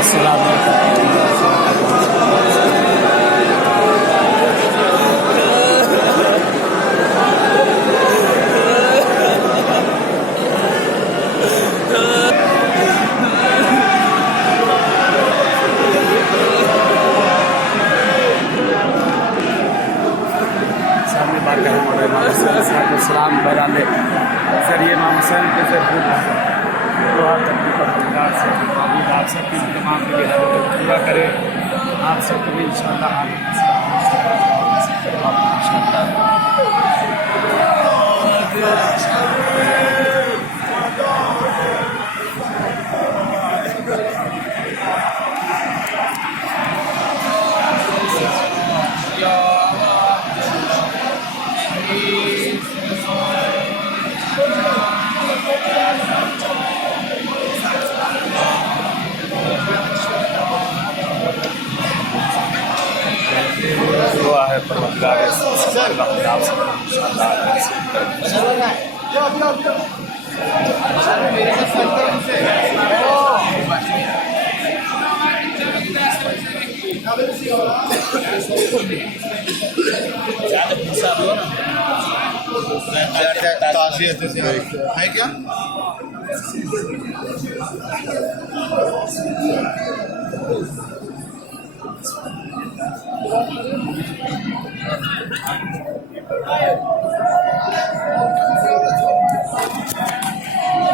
अस्सलाम सामने बात करें सलाम बराले जरिए इमाम हुसैन के ज़रूर दुआ करने पर सरकार से आप सबकी तमाम की हालत पूरा करे। आप सबको भी इंशाअल्लाह दुआ है परवरदिगार आप सबको ताज़ियत से है क्या?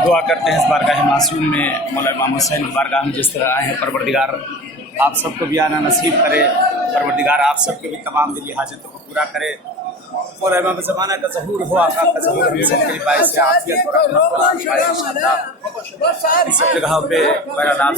दुआ करते हैं इस बारगाह मासूम में मौला इमाम हुसैन की बारगाह में जिस तरह आए हैं परवरदिगार आप सबको भी आना नसीब करे। परवरदिगार आप सबके भी तमाम दिली हाजतों को पूरा करे। मौला इमाम ज़माना का ज़हूर हो, आका का ज़हूर हमसे करीब आए से आफियत और रहमत सब जगह पे बहरहाल आप